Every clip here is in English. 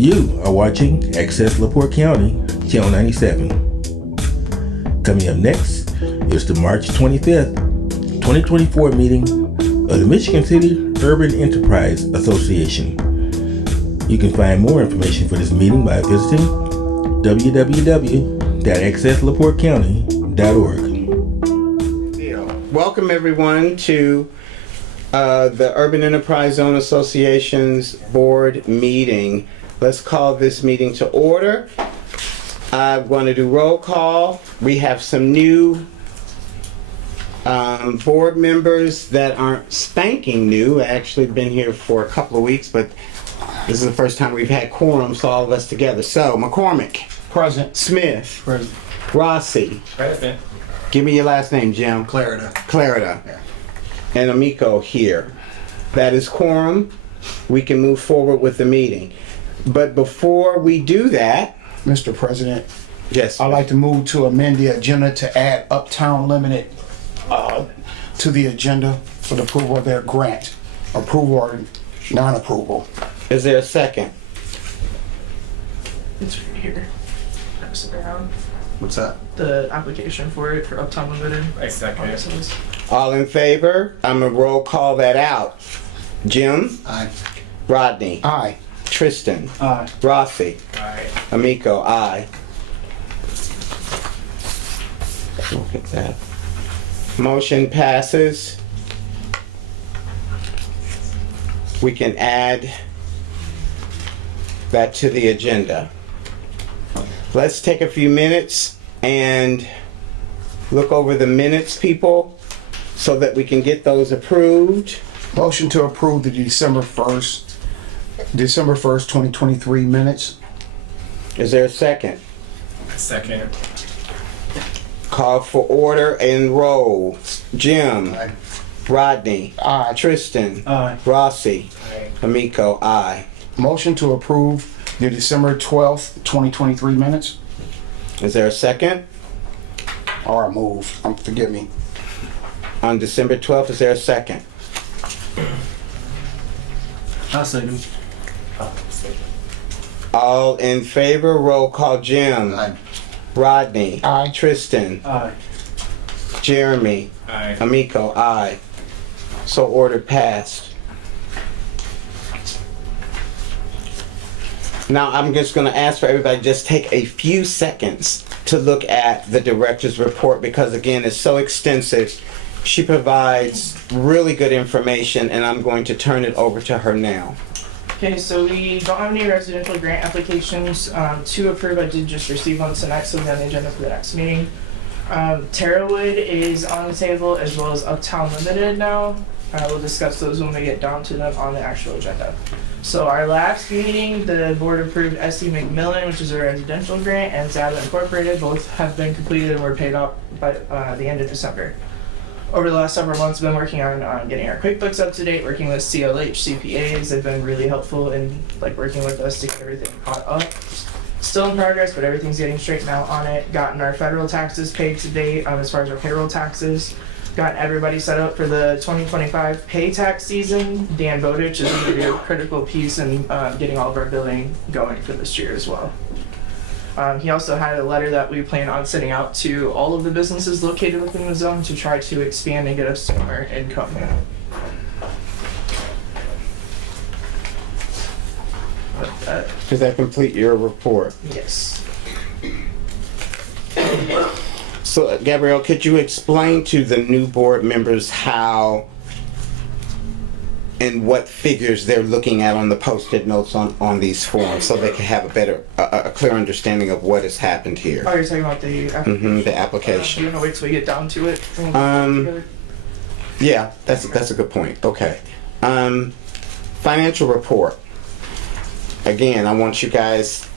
You are watching Access LaPorte County, Channel 97. Coming up next is the March 25th, 2024 meeting of the Michigan City Urban Enterprise Association. You can find more information for this meeting by visiting www.accesslaportecounty.org. Welcome everyone to the Urban Enterprise Zone Association's board meeting. Let's call this meeting to order. I'm going to do roll call. We have some new board members that aren't spanking new. Actually been here for a couple of weeks, but this is the first time we've had quorum, so all of us together. So McCormick. Present. Smith. Present. Rossi. Present. Give me your last name, Jim. Clarida. Clarida. Yeah. And Amico here. That is quorum. We can move forward with the meeting. But before we do that, Mr. President, yes, I'd like to move to amend the agenda to add Uptown Limited to the agenda for the approval of their grant. Approval or non-approval. is there a second? It's right here. Pass it around. What's that? The application for it for Uptown Limited. I second it. Offices. All in favor? I'm gonna roll call that out. Jim, Aye. Rodney, Aye. Tristan, Aye. Rossi, Aye. Amico, aye. Look at that. Motion passes. We can add that to the agenda. Let's take a few minutes and look over the minutes, people, so that we can get those approved. Motion to approve the December 1st, 2023 minutes. Is there a second? Second. Call for order and roll. Jim, Aye. Rodney, Aye. Tristan, Aye. Rossi, Aye. Amico, aye. Motion to approve the December 12th, 2023 minutes. Is there a second? Or a move. Forgive me. On December 12th, is there a second? I'll second. All in favor, roll call. Jim, Aye. Rodney, Aye. Tristan, Aye. Jeremy, Aye. Amico, aye. So order passed. Now I'm just going to ask for everybody to just take a few seconds to look at the director's report because again it's so extensive. She provides really good information and I'm going to turn it over to her now. Okay, so we don't have any residential grant applications to approve. I did just receive one tonight, so we're on the agenda for the next meeting. Terrawood is on the table as well as Uptown Limited now. We'll discuss those when we get down to them on the actual agenda. So our last meeting, the board approved S.E. McMillan, which is a residential grant, and Zaba Incorporated. Both have been completed and were paid off by the end of December. Over the last several months, we've been working on getting our QuickBooks up to date, working with CLH CPAs. They've been really helpful in working with us to get everything caught up. Still in progress, but everything's getting straightened out on it. Gotten our federal taxes paid to date as far as our payroll taxes. Got everybody set up for the 2025 pay tax season. Dan Bowditch is going to be a critical piece in getting all of our billing going for this year as well. He also had a letter that we plan on sending out to all of the businesses located within the zone to try to expand and get us some more income. Does that complete your report? Yes. So Gabrielle, could you explain to the new board members how and what figures they're looking at on the post-it notes on these forms so they can have a clear understanding of what has happened here? Oh, you're talking about the application? The application. You want to wait till we get down to it? Yeah, that's a good point. Okay. Financial report. Again, I want you guys,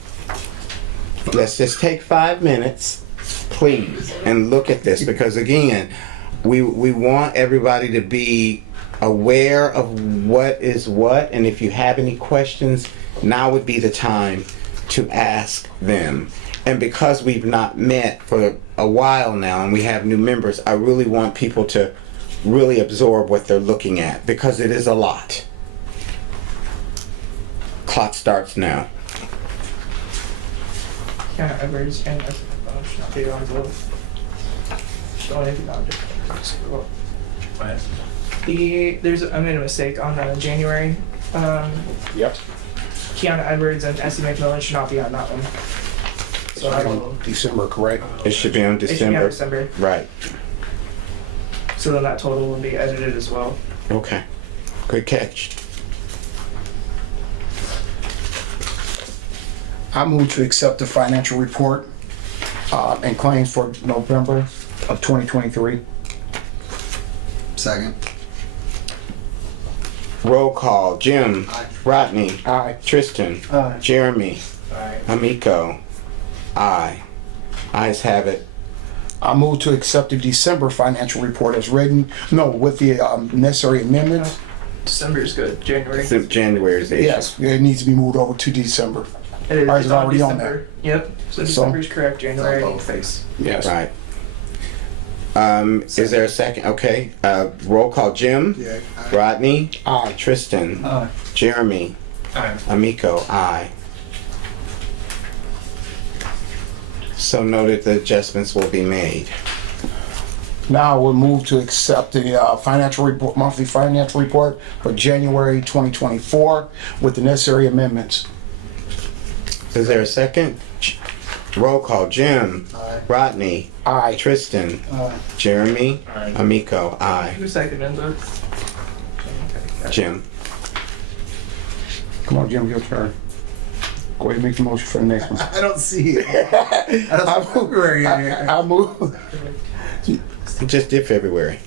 let's just take 5 minutes, please, and look at this because again, we want everybody to be aware of what is what, and if you have any questions, now would be the time to ask them. And because we've not met for a while now and we have new members, I really want people to really absorb what they're looking at because it is a lot. Clock starts now. Kiana Edwards, and Estimate should not be on the. The only thing I'm doing. What? I made a mistake on January. Yep. Kiana Edwards and Essie McMillan should not be on that one. So I will. December, correct? It should be on It should be on December. December. Right. So then that total will be edited as well. Okay. Good catch. I move to accept the financial report and claims for November of 2023. Second. Roll call. Jim. Aye. Rodney. Aye. Tristan. Aye. Jeremy. Aye. Amico. Aye. Ayes have it. I move to accept the December financial report as written, no, with the necessary amendments. December is good. January. Since January's issue. Yes, it needs to be moved over to December. It is, Or is it's it already on December. Yep. So December is correct. January Oh, needs face. Yes. Right. Is there a second? Okay. Roll call. Jim. Yeah. Rodney. Aye. Tristan. Aye. Jeremy. Aye. Amico. Aye. So noted the adjustments will be made. Now we'll move to accept the financial report, monthly financial report for January 2024 with the necessary amendments. Is there a second? Roll call. Jim. Aye. Rodney. Aye. Tristan. Aye. Jeremy. Aye. Amico. Aye. Who seconded that? Jim. Come on, Jim, your turn. Go ahead and make the motion for the next one. I don't see it. I don't see February in here. I move. We just did February.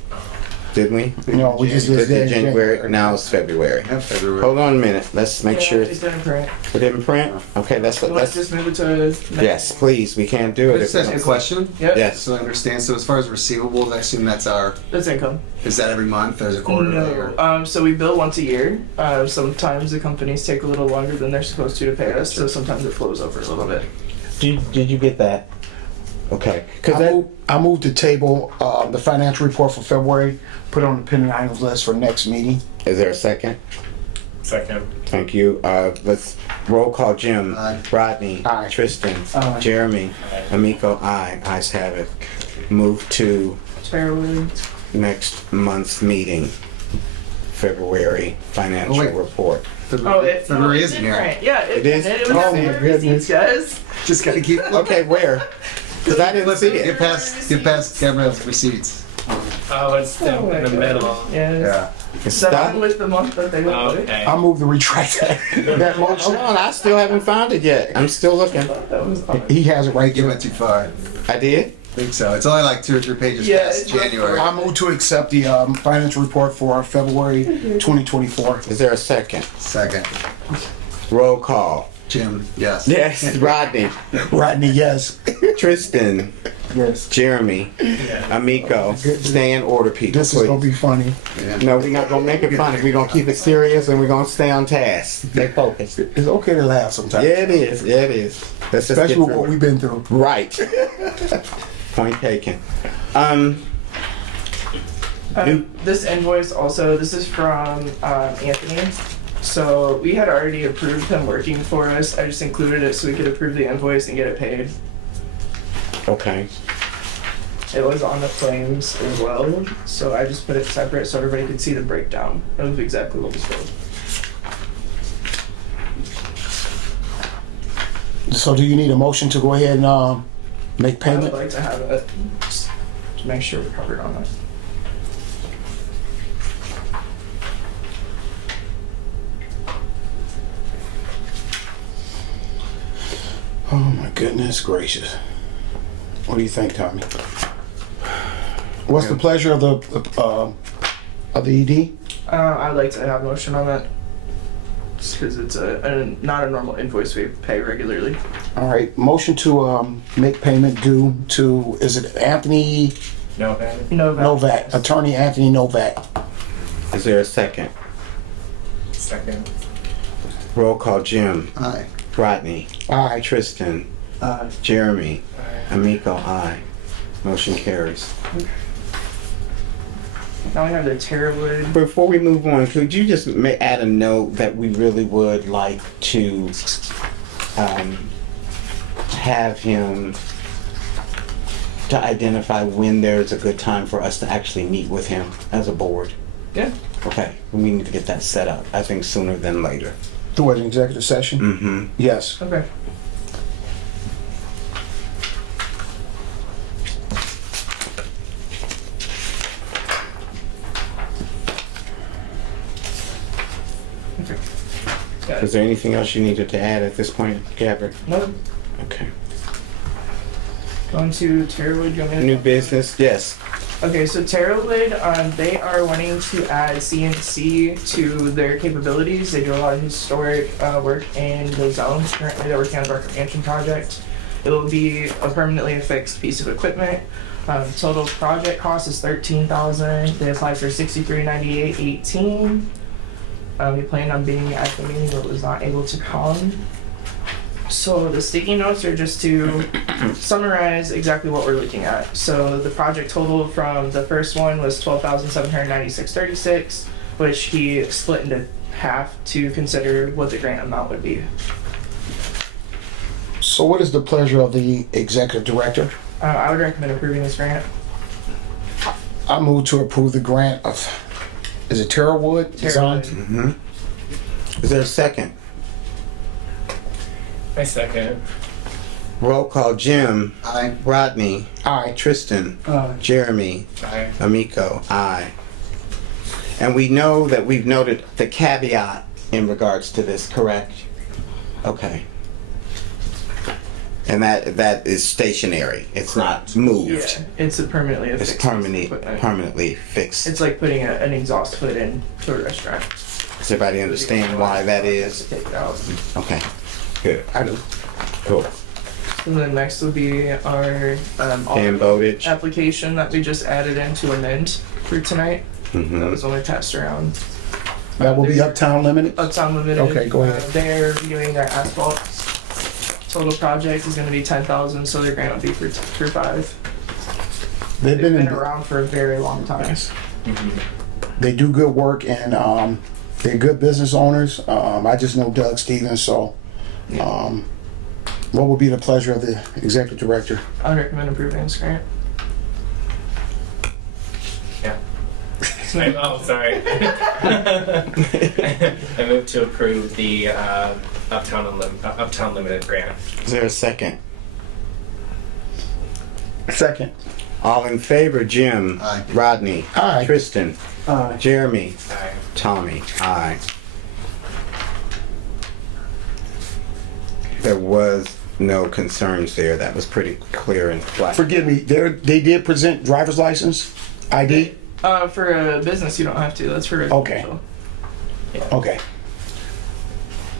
Didn't we? No, we just did did January. Now it's February. Yeah, February. Hold on a minute. Let's make sure It's done in print. we didn't print. Okay, Let's let's just move it to. yes, please. We can't do it. Just if we ask a don't- question. Yep. Yes. So I understand. So as far as receivables, I assume that's our. That's income. Is that every month or is it quarterly? No. Or? So we bill once a year. Sometimes the companies take a little longer than they're supposed to pay us, so sometimes it flows over a little bit. Did you get that? Okay. I move to table the financial report for February, put it on the pending items list for next meeting. Is there a second? Second. Thank you. Let's roll call. Jim. Aye. Rodney. Aye. Tristan. Aye. Jeremy. Amico. Aye. Ayes have it. Move to Terrible. next month's meeting. February financial Oh, wait. report. February isn't here. Print. Yeah, It is? It was Oh, in my the receipts, guys. Just gotta keep. Okay, where? Because I didn't see Get it. past Gabrielle's receipts. Oh, it's down in the middle. Yes. It's The one done. with the month that they would put it. Okay. I move to retract that motion. Hold on, I still haven't found it yet. I'm still looking. That was odd. He has it right You there. went too far. I did? I think so. It's only like 2 or 3 pages Yeah, past it's rough. January. I move to accept the financial report for February 2024. Is there a second? Second. Roll call. Jim, yes. Yes, Rodney, Rodney, yes. Tristan, Yes. Jeremy, Amico. Stay in order, people, This is gonna please. be funny. No, we're not gonna make it funny. We're gonna keep it serious and we're gonna stay on task. Stay focused. It's okay to laugh sometimes. Yeah, it is. Yeah, it is. Let's just Especially get with through what it. we've been through. Right. Point taken. This invoice also, this is from Anthony. So we had already approved him working for us. I just included it so we could approve the invoice and get it paid. Okay. It was on the claims as well, so I just put it separate so everybody could see the breakdown of exactly what was billed. So do you need a motion to go ahead and make I would payment? like to have it, just to make sure we're covered on it. Oh my goodness gracious. What do you think, Tommy? What's the pleasure of the ED? I'd like to have a motion on that. Just because it's not a normal invoice we pay regularly. All right, motion to make payment due to, is it Anthony No, man. Novak, Attorney Anthony Novak. Is there a second? Second. Roll call. Jim, Aye. Rodney, Aye. Tristan, Jeremy, Aye. Amico. Aye. Motion carries. Now we have the Terrawood. Before we move on, could you just add a note that we really would like to have him to identify when there's a good time for us to actually meet with him as a board. Yeah. Okay, we need to get that set up, I think sooner than later. Through an executive session? Mm-hmm. Yes. Okay. Okay. Got Is it. there anything else you needed to add at this point, Gabrielle? No. Okay. Going to Terrawood. You want me to- New business, yes. Okay, so Terrawood, they are wanting to add CNC to their capabilities. They do a lot of historic work in the zone. Currently, they're working on a Barker Mansion project. It will be a permanently affixed piece of equipment. Total project cost is $13,000. They applied for $6398.18. We planned on being at the meeting, but was not able to come. So the sticky notes are just to summarize exactly what we're looking at. So the project total from the first one was $12,796.36, which he split into half to consider what the grant amount would be. So what is the pleasure of the executive director? I would recommend approving this grant. I move to approve the grant of, is it Terrawood Design? Mm-hmm. Is there a second? I second. Roll call, Jim. Aye. Rodney. Aye. Tristan. Aye. Jeremy. Aye. Amico. Aye. And we know that we've noted the caveat in regards to this, correct? Okay. And that is stationary. It's not moved. Yeah, it's a permanently affixed It's piece of equipment. permanently fixed. It's like putting an exhaust hood in to a restaurant. Does everybody understand why that is? Take it out. Okay. Good. I do. Cool. And then next will be our Dan Bowditch. application that we just added in to amend for tonight. That Mm-hmm. was only passed around. That will be Uptown Limited? Uptown Limited. Okay, go ahead. They're reviewing their asphalt. Total project is gonna be 10,000, so their grant will be for 5. They've They've been, been around for a very long time. they do good work and they're good business owners. I just know Doug Stevens, so what would be the pleasure of the executive director? I would recommend approving this grant. Yeah. Oh, sorry. I move to approve the Uptown Limited grant. Is there a second? Second. All in favor, Jim. Aye. Rodney. Aye. Tristan. Jeremy. Aye. Tommy. Aye. There was no concerns there. That was pretty clear and flat. Forgive me, they did present driver's license, ID? For a business, you don't have to. That's for Okay. residential. Okay.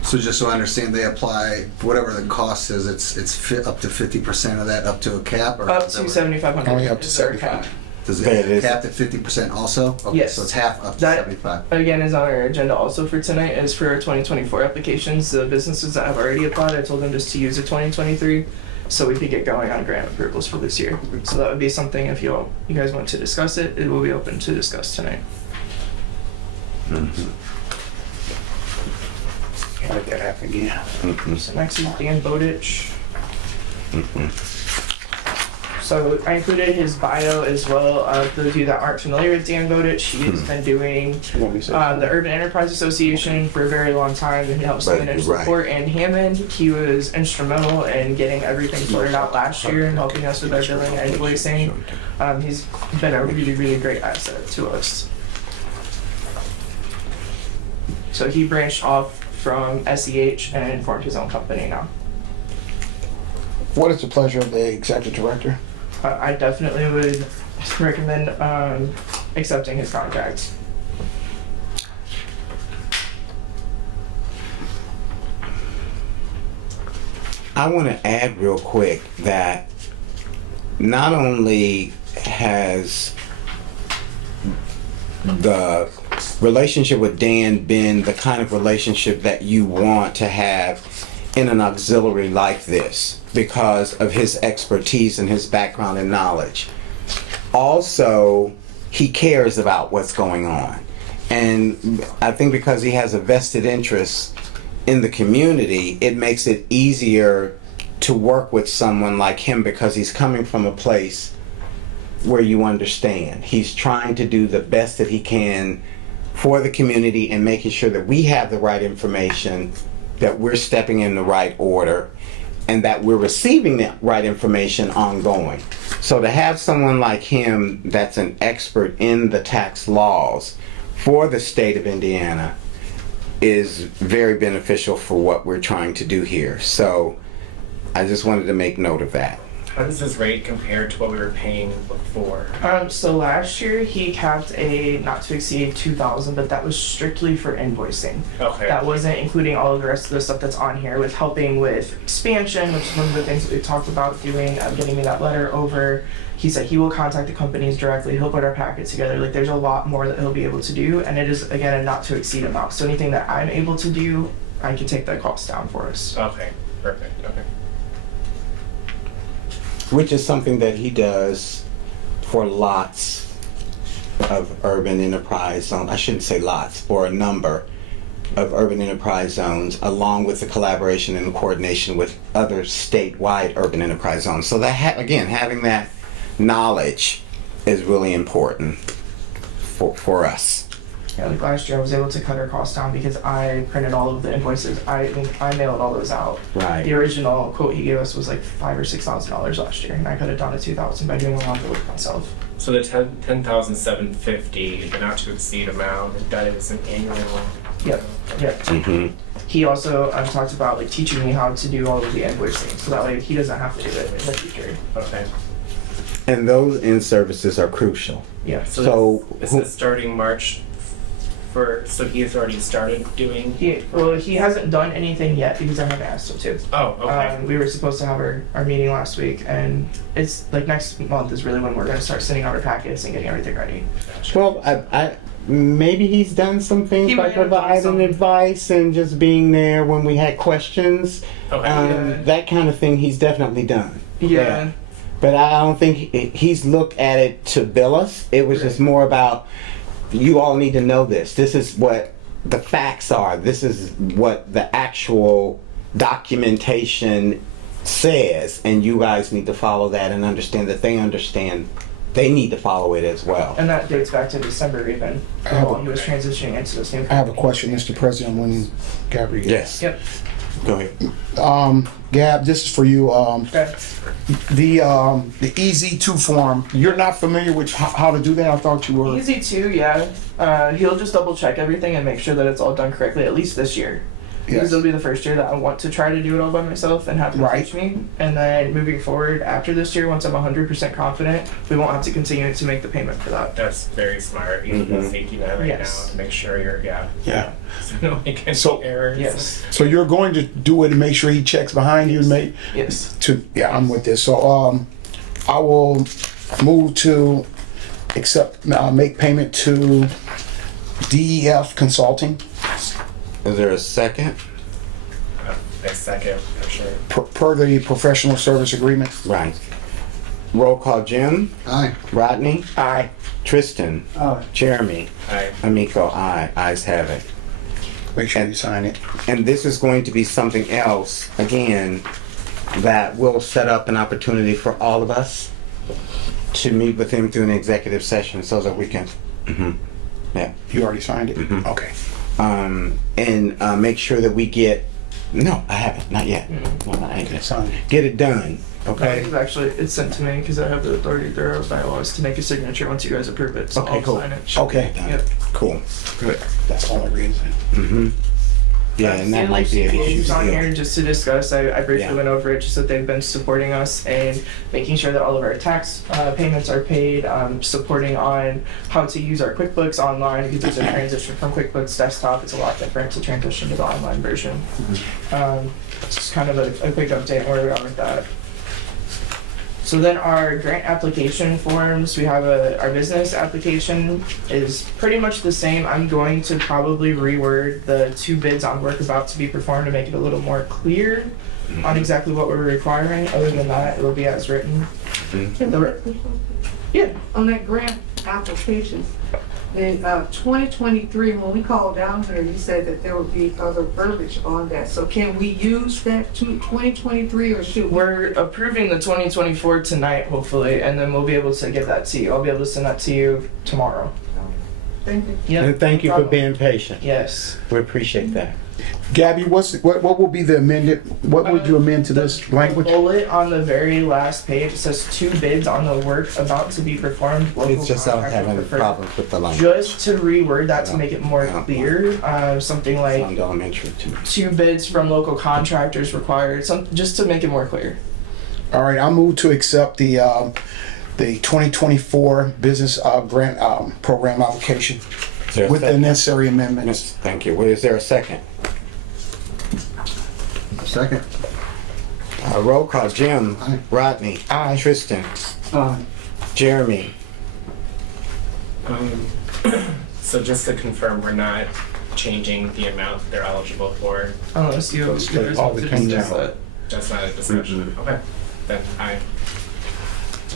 So just so I understand, they apply, whatever the cost is, it's up to 50% of that, up to a cap? Or Up is that to what- 7,500. Only up to is our 75. cap. Does That it is- cap at 50% also? Okay, Yes. so it's half up to That- 75. Again, is on our agenda also for tonight is for our 2024 applications. The businesses that have already applied, I told them just to use the 2023 so we could get going on grant approvals for this year. So that would be something if you guys want to discuss it, it will be open to discuss tonight. Can't let that happen again. So next is Dan Bowditch. So I included his bio as well. For those of you that aren't familiar with Dan Bowditch, he has been doing You want me to say? the Urban Enterprise Association for a very long time, and he helps Right, manage right. support in Hammond. He was instrumental in getting everything sorted out last year and helping us with our billing and invoicing. He's been a really, really great asset to us. So he branched off from SEH and formed his own company now. What is the pleasure of the executive director? I definitely would recommend accepting his contract. I want to add real quick that not only has the relationship with Dan been the kind of relationship that you want to have in an auxiliary like this because of his expertise and his background and knowledge. Also, he cares about what's going on. And I think because he has a vested interest in the community, it makes it easier to work with someone like him because he's coming from a place where you understand. He's trying to do the best that he can for the community and making sure that we have the right information, that we're stepping in the right order, and that we're receiving the right information ongoing. So to have someone like him that's an expert in the tax laws for the state of Indiana is very beneficial for what we're trying to do here. So I just wanted to make note of that. How does this rate compare to what we were paying before? So last year he capped a not to exceed 2,000, but that was strictly for invoicing. Okay. That wasn't including all of the rest of the stuff that's on here with helping with expansion, which is one of the things that we talked about doing, getting me that letter over. He said he will contact the companies directly. He'll put our packet together. Like there's a lot more that he'll be able to do, and it is again a not to exceed amount. So anything that I'm able to do, I can take that cost down for us. Okay, perfect, okay. Which is something that he does for lots of urban enterprise zones. I shouldn't say lots, for a number of urban enterprise zones, along with the collaboration and the coordination with other statewide urban enterprise zones. So that, again, having that knowledge is really important for us. Yeah, like last year I was able to cut our costs down because I printed all of the invoices. I mailed all those out. Right. The original quote he gave us was like $5,000 or $6,000 last year, and I cut it down to 2,000 by doing a lot of the work myself. So the 10,750, the not to exceed amount, that is an annual. Yep. Yep. Mm-hmm. He also talked about like teaching me how to do all of the invoicing, so that way he doesn't have to do it in the future. Okay. And those in-services are crucial. Yeah. So This is starting March so he's already started doing. He hasn't done anything yet because I haven't asked him to. Oh, okay. We were supposed to have our meeting last week, and it's like next month is really when we're going to start sending out our packets and getting everything ready. Well, I maybe he's done some things He by might have done providing some. advice and just being there when we had questions. Okay. Yeah. That kind of thing he's definitely done. Yeah. But I don't think he's looked at it to bill us. It was just more about, you all need to know this. This is what the facts are. This is what the actual documentation says. And you guys need to follow that and understand that they understand they need to follow it as well. And that dates back to December even, while he was transitioning into this new I have a question, Mr. President, when Gabrielle. Yes. Yep. Go ahead. Gab, this is for you. Okay. The EZ2 form, you're not familiar with how to do that? I thought you were. Easy too, yeah. He'll just double check everything and make sure that it's all done correctly, at least this year. Because Yes. it'll be the first year that I want to try to do it all by myself and have him Right. teach me. And then moving forward after this year, once I'm 100% confident, we won't have to continue to make the payment for that. That's very smart. You need a safety net right Yes. now to make sure you're, Yeah. so you don't make any So- errors. Yes. So you're going to do it and make sure he checks behind you and make Yes. yeah, I'm with this. So I will move to make payment to DEF Consulting Is there a second? A second, for sure. per the professional service agreement. Right. Roll call: Jim, Aye. Rodney, Aye. Tristan, Jeremy, Aye. Amico, aye. Ayes have it. Make sure you sign it. And this is going to be something else, again, that will set up an opportunity for all of us to meet with him through an executive session so that we can, yeah, You already signed it? Okay. and make sure that we get, no, I haven't, not yet. No, I ain't yet. Signed. Get it done, okay? It's sent to me because I have the authority through our bylaws to make a signature once you guys approve it. So Okay, I'll cool. sign it. Okay. Yep. Cool, good. That's the only reason. Yeah, and that The might be an CPAs issue on still. here just to discuss. I briefly Yeah. went over it, just that they've been supporting us and making sure that all of our tax payments are paid, supporting on how to use our QuickBooks online because it's a transition from QuickBooks desktop. It's a lot different to transition to the online version. Just kind of a quick update on where we are with that. So then our grant application forms, we have our business application is pretty much the same. I'm going to probably reword the 2 bids on work about to be performed to make it a little more clear on exactly what we're requiring. Other than that, it will be as written. Yeah. On that grant application, In 2023, when we called down here, you said that there would be other verbiage on that. So can we use that to 2023 or should we? We're approving the 2024 tonight, hopefully, and then we'll be able to get that to you. I'll be able to send that to you tomorrow. Thank you. Yeah. And thank you for being patient. Yes. We appreciate that. Gabby, what will be the amended, what would you amend to this language? Bullet on the very last page, it says 2 bids on the work about to be performed. Local It's just I don't contractor have any preferred. problems with the language. Just to reword that to make it more Yeah. clear, something like Sound elementary to me. 2 bids from local contractors required, just to make it more clear. All right, I move to accept the 2024 business grant program application Is there a with the second? necessary amendments. Yes, thank you. Well, is there a second? Second. Roll call, Jim, Aye. Rodney, Aye. Tristan, Jeremy. So just to confirm, we're not changing the amount they're eligible for. Unless you guys all want the to comes discuss down. that. That's not a discussion. Okay. Then I.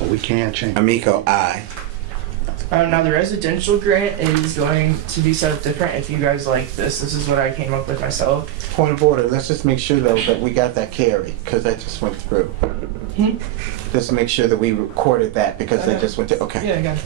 We can't change. Amico, aye. Now the residential grant is going to be set up different if you guys like this. This is what I came up with myself. Point of order, let's just make sure though that we got that carried, because that just went through. Just make sure that we recorded that, because that just went through, okay. Yeah, I got it.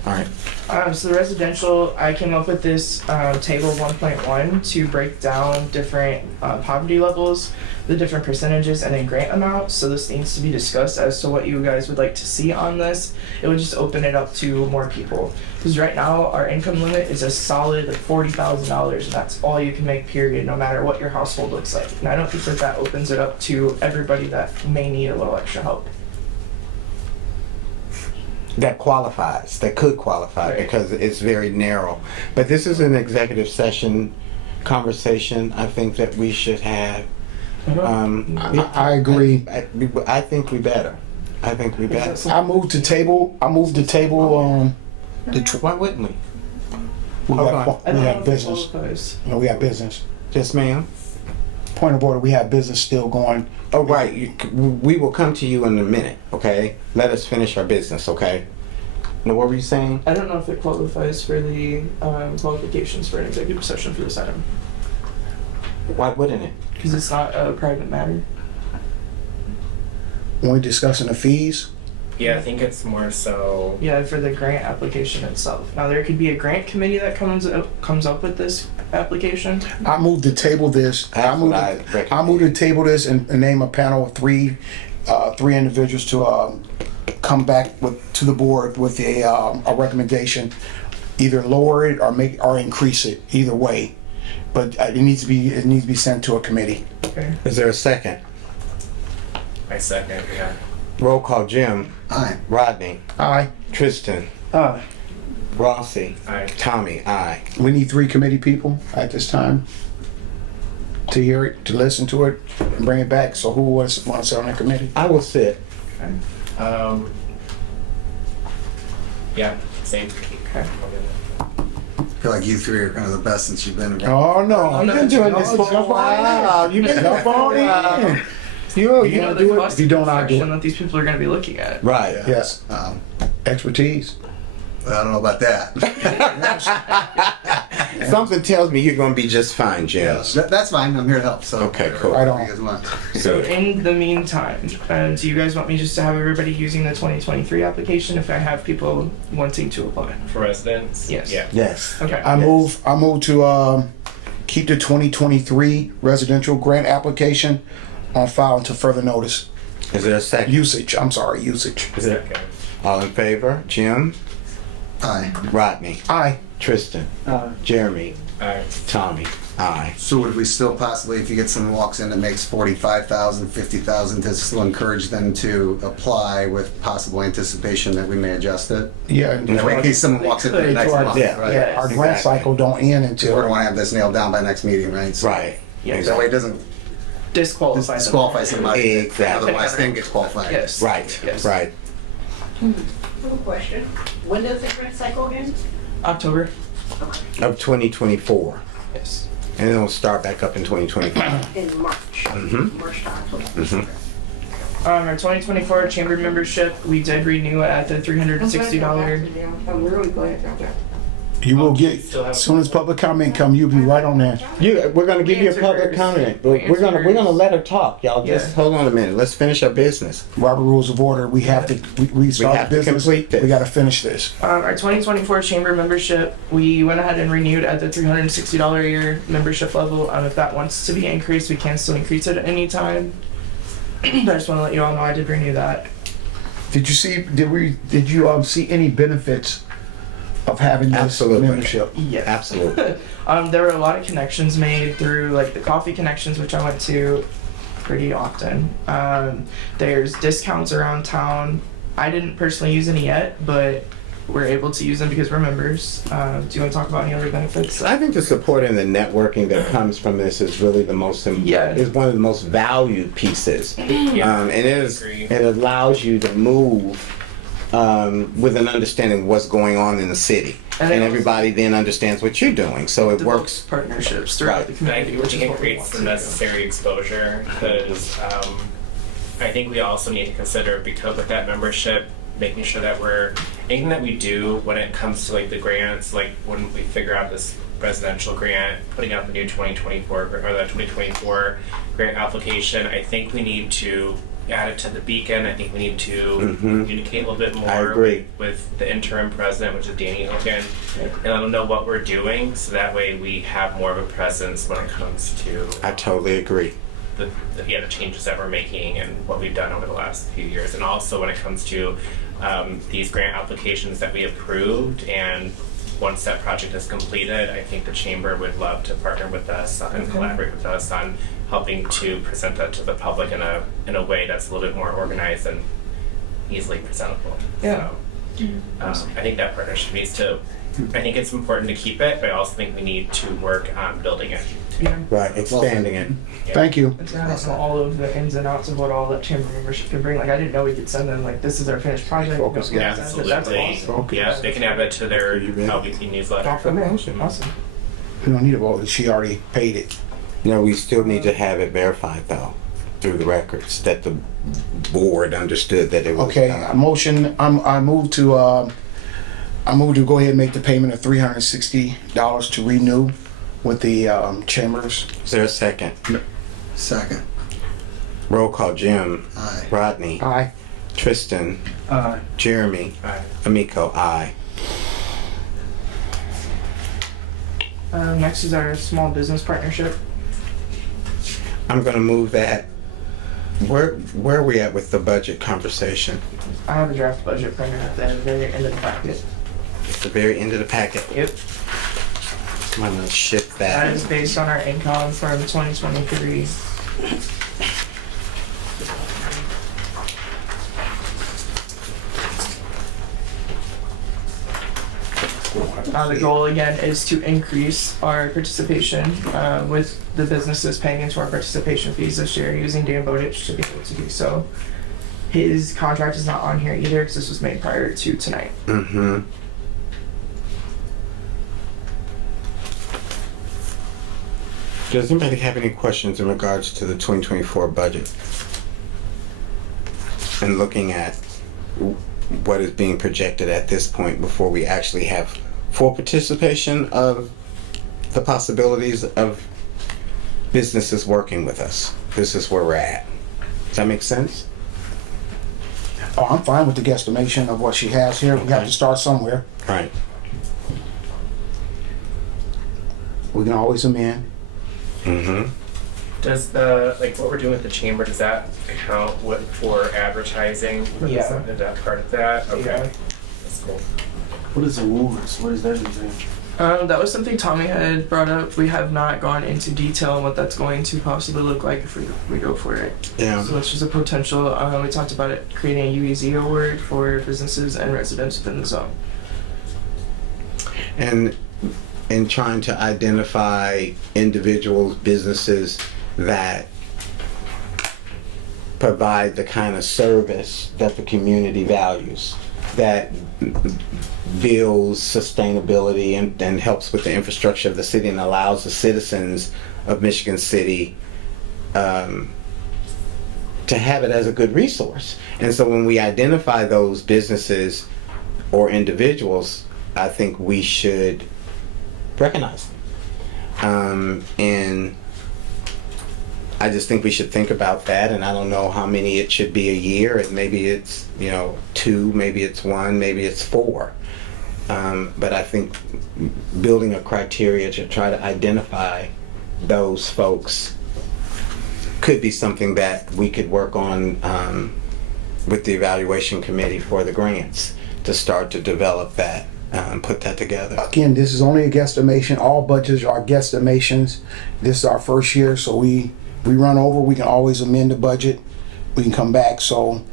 All right. So the residential, I came up with this table 1.1 to break down different poverty levels, the different percentages, and then grant amounts. So this needs to be discussed as to what you guys would like to see on this. It would just open it up to more people. Because right now our income limit is a solid $40,000, and that's all you can make, period, no matter what your household looks like. And I don't think that opens it up to everybody that may need a little extra help. That qualifies, that could qualify, Right. because it's very narrow. But this is an executive session conversation I think that we should have. I agree. I think we better. I think we better. I move to table Why wouldn't we? we Hold got, on. I we don't know have if it business. qualifies. No, we got business. Yes, ma'am? Point of order, we have business still going. Oh, right. We will come to you in a minute, okay? Let us finish our business, okay? Now, what were you saying? I don't know if it qualifies for the qualifications for an executive session for this item, Why wouldn't it? because it's not a private matter. When we discussing the fees, Yeah, I think it's more so. Yeah, for the grant application itself. Now there could be a grant committee that comes up with this application. I move to table this. That's what I recommend. I move to table this and name a panel of three individuals to come back to the board with a recommendation, either lower it or increase it, either way. But it needs to be sent to a committee. Okay. Is there a second? I second. Yeah. Roll call, Jim, Aye. Rodney, Aye. Tristan, Rossi, Aye. Tommy, aye. We need 3 committee people at this time to hear it, to listen to it, and bring it back. So who wants to sit on that committee? I will sit. Yeah. Same. Okay. I feel like you three are kind of the best since you've been around. Oh no, you've been doing this for a while. You've been jump on in. You You know gonna the do it? cost If you don't, I'll do section it. that these people are going to be looking at. Right. Yes, expertise. I don't know about that. Something tells me you're going to be just fine, Jim. That's fine. I'm here to help. So Okay, cool. Right whatever on. you guys want. So in the meantime, do you guys want me just to have everybody using the 2023 application if I have people wanting to apply? For residents. Yes. Yeah. Yes. Okay. I move to keep the 2023 residential grant application on file until further notice. Is there a second? Usage. Is there, Okay. all in favor? Jim, Aye. Rodney, Aye. Tristan, Jeremy, Aye. Tommy, aye. So would we still possibly, if you get someone walks in that makes 45,000, 50,000, to still encourage them to apply with possible anticipation that we may adjust it? Yeah. In case someone walks in for the Could. next month, Yeah. right? Yeah. Our grant Exactly. cycle don't end We until. don't want to have this nailed down by next meeting, right? So Right. Yes. that way it doesn't Disqualify them. disqualify somebody that Exactly. otherwise then gets qualified. Yes. Right. Yes. Right. Question. When does the grant cycle end? October. Of 2024. Yes. And then we'll start back up in 2025. In March. Mhm. March to October. Our 2024 chamber membership, we did renew it at the $360. I'm really glad about that. You will get, Still have- as soon as public comment come, you'll be right on there. We're gonna give you a Answer public hers. comment, but we're gonna let her talk. Y'all just Yeah. hold on a minute. Let's finish our business. Robert Rules of Order, we have to, we start have to business. complete this. We gotta finish this. Our 2024 chamber membership, we went ahead and renewed at the $360 a year membership level. If that wants to be increased, we can still increase it at any time. But I just want to let you all know I did renew that. Did you see any benefits of having this Absolutely. membership? Yes. Absolutely. There were a lot of connections made through like the coffee connections, which I went to pretty often. There's discounts around town. I didn't personally use any yet, but we're able to use them because we're members. Do you want to talk about any other benefits? I think the support and the networking that comes from this is really the most Yeah. is one of the most valued pieces. Yeah. And Agree. it allows you to move with an understanding of what's going on in the city, And and it everybody then understands what you're doing. So it Develops works. partnerships throughout the I community, think which is it what we creates want some to do. necessary exposure because I think we also need to consider, because with that membership, making sure that anything that we do when it comes to like the grants, like when we figure out this residential grant, putting out the new 2024 or the 2024 grant application, I think we need to add it to the beacon. I think we need to communicate a little bit more I agree. with the interim president, which is Danny Hogan, and let them know what we're doing, so that way we have more of a presence when it comes to I totally agree. the changes that we're making and what we've done over the last few years, and also when it comes to these grant applications that we approved. And once that project is completed, I think the chamber would love to partner with us and collaborate with us on helping to present that to the public in a way that's a little bit more organized and easily presentable. Yeah. So, I think that partnership needs to. I think it's important to keep it, but I also think we need to work on building it. Yeah. Right, expanding it. Thank you. It's I don't know all of the ins and outs of what all that chamber membership can bring. Like I didn't know we could send them like this is our finished project. Focus, No, yeah, that's Absolutely. awesome. Yeah, they can add that to their LBC newsletter. Awesome. We don't need a vote, she already paid it. No, we still need to have it verified though, through the records, that the board understood that it was. Okay, I move to go ahead and make the payment of $360 to renew with the chambers. Is there a second? Second. Roll call: Jim, Aye. Rodney, Aye. Tristan, Jeremy, Amico, aye. Next is our small business partnership. I'm gonna move that. Where are we at with the budget conversation? I have a draft budget printed at the very end of the packet. The very end of the packet. Yep. I'm gonna shift That is that. based on our income from 2023. The goal again is to increase our participation with the businesses paying into our participation fees this year, using Dan Bowditch to be able to do so. His contract is not on here either because this was made prior to tonight. Mm-hmm. Does anybody have any questions in regards to the 2024 budget? And looking at what is being projected at this point before we actually have full participation of the possibilities of businesses working with us. This is where we're at. Does that make sense? Oh, I'm fine with the guesstimation of what she has here. We have to start somewhere. Right. We can always amend. Mm-hmm. Does what we're doing with the chamber, does that count for advertising? Yeah. Is that part of that? Okay. Yeah. That's cool. What is awards? What does that mean? That was something Tommy had brought up. We have not gone into detail on what that's going to possibly look like if we go for it. Yeah. So it's just a potential. We talked about it creating a UEZ award for businesses and residents within the zone. And in trying to identify individuals, businesses that provide the kind of service that the community values, that builds sustainability and helps with the infrastructure of the city and allows the citizens of Michigan City to have it as a good resource. And so when we identify those businesses or individuals, I think we should recognize them. And I just think we should think about that, and I don't know how many it should be a year. Maybe it's, 2, maybe it's 1, maybe it's 4. But I think building a criteria to try to identify those folks could be something that we could work on with the evaluation committee for the grants to start to develop that, put that together. Again, this is only a guesstimation. All budgets are guesstimations. This is our first year, so we run over, we can always amend the budget. We can come back. So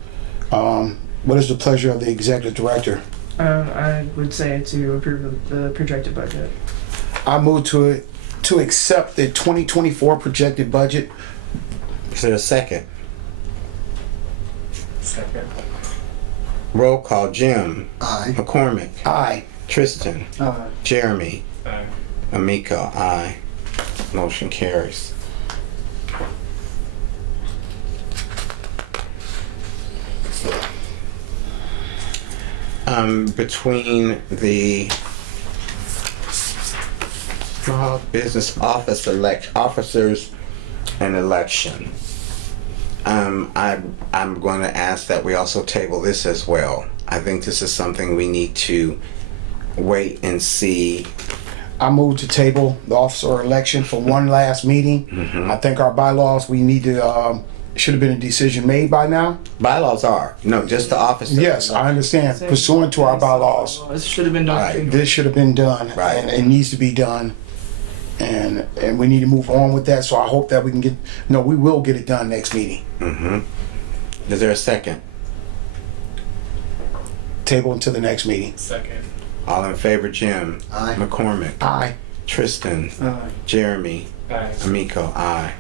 what is the pleasure of the executive director? I would say to approve the projected budget. I move to accept the 2024 projected budget. Is there a second? Second. Roll call. Jim. Aye. McCormick. Aye. Tristan. Jeremy. Aye. Amico. Aye. Motion carries. Between the small business officers and election, I'm going to ask that we also table this as well. I think this is something we need to wait and see. I move to table the officer election for one last meeting. I think our bylaws, we need to, should have been a decision made by now. Bylaws are, no, just the officers. Yes, I understand. Pursuant to our bylaws, This should have been done. Right. this should have been done. Right. And it needs to be done. And we need to move on with that. So I hope that we can we will get it done next meeting. Is there a second? Table until the next meeting. Second. All in favor, Jim. Aye. McCormick. Aye. Tristan. Aye. Jeremy. Aye. Amico. Aye.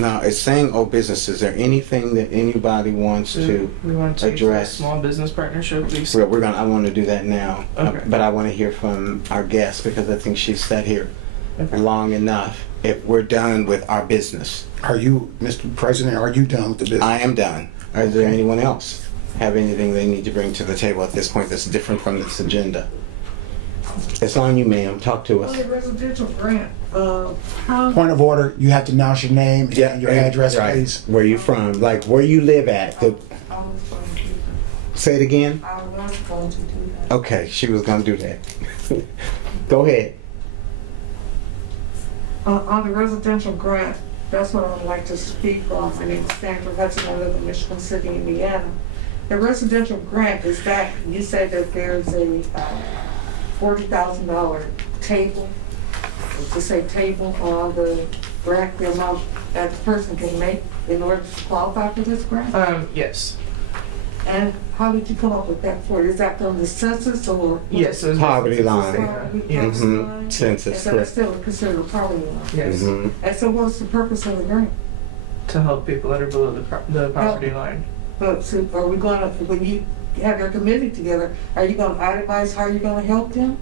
Now, it's saying old business. Is there anything that anybody wants to? We want to address- small business partnership. Well, I want to do that now. Okay. But I want to hear from our guest because I think she's sat here long enough. If we're done with our business. Are you, Mr. President, are you done with the business? I am done. Is there anyone else have anything they need to bring to the table at this point that's different from this agenda? It's on you, ma'am. Talk to On us. the residential grant, how, Point of order, you have to announce your name and your address, Right. please. Where you from? Like where you live at. I was going to, Say it again. I was going to do that. Okay, she was gonna do that. Go ahead. On the residential grant, that's what I would like to speak on. My name is Sandra Hudson, I live in Michigan City, Indiana. The residential grant is that, you said that there's a $40,000 table, to say table on the grant, the amount that the person can make in order to qualify for this grant? Yes. And how did you come up with that for? Is that from the census or? Yes. it was- Poverty line. Poverty Mhm. line? Census, And so correct. that's still considered a poverty line. Yes. Mhm. And so what's the purpose of the grant? To help people that are below the poverty line. But so are we gonna, when you have your committee together, are you gonna itemize how you're gonna help them?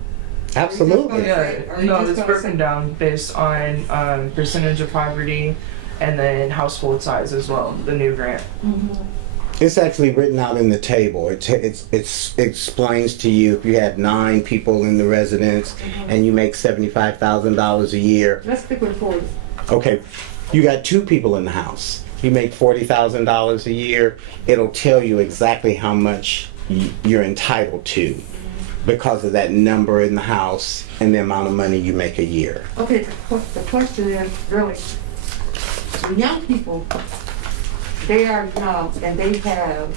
Absolutely. Yeah. Yeah, Are you no, just it's gonna broken say- down based on percentage of poverty and then household size as well, the new grant. It's actually written out in the table. It explains to you if you have 9 people in the residence and you make $75,000 a year. Let's stick with 40. Okay, you got 2 people in the house. You make $40,000 a year. It'll tell you exactly how much you're entitled to because of that number in the house and the amount of money you make a year. Okay, the question is really, the young people, they are young and they have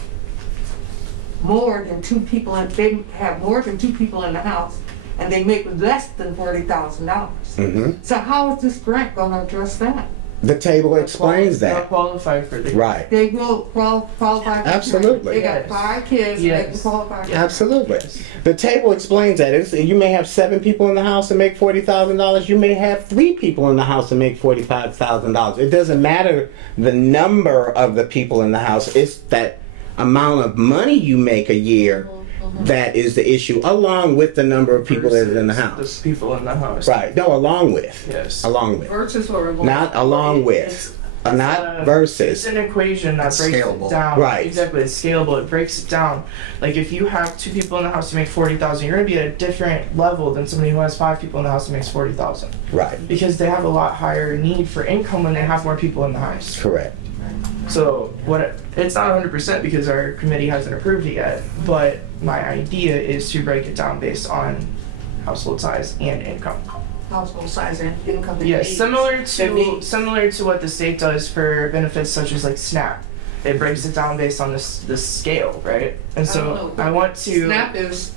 more than 2 people, and they have more than 2 people in the house and they make less than $40,000. Mm-hmm. So how is this grant gonna address that? The table explains They'll that. qualify for the Right. They will qualify. For Absolutely. They got Yes. 5 kids, they can Yes. qualify. for- Absolutely. The table explains that. You may have 7 people in the house and make $40,000. You may have 3 people in the house and make $45,000. It doesn't matter the number of the people in the house. It's that amount of money you make a year that is the issue, along with the number of people that is in the house. The people in the house. Right. No, along with. Yes. Along with. Versus or. Not along with. Not It's versus. an equation that It's breaks scalable. it down. Right. Exactly, it's scalable. It breaks it down. Like if you have 2 people in the house who make 40,000, you're gonna be at a different level than somebody who has 5 people in the house who makes 40,000. Right. Because they have a lot higher need for income when they have more people in the house. Correct. So it's not 100% because our committee hasn't approved it yet, but my idea is to break it down based on household size and income. Household size and income. and Yeah, age. The need. similar to what the state does for benefits such as like SNAP. It breaks it down based on this scale, right? And so know. I want to. SNAP is,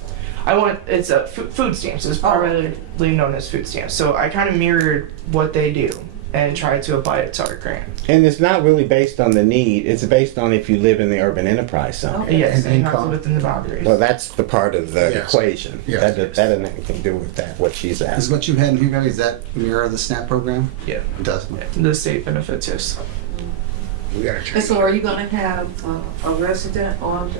It's a food stamps. It's primarily known as food stamps. So I kind of mirrored what they do and tried to apply it to our grant. And it's not really based on the need. It's based on if you live in the urban enterprise zone. Okay. Yes, And and you have to income. within the boundaries. Well, that's the part of the Yes. equation. Yes. That doesn't have anything to do with that, what she's Is asking. what you had in Hugo, is that mirror the SNAP program? Yeah. It does. The state benefits, yes. We gotta and change. so are you gonna have a resident on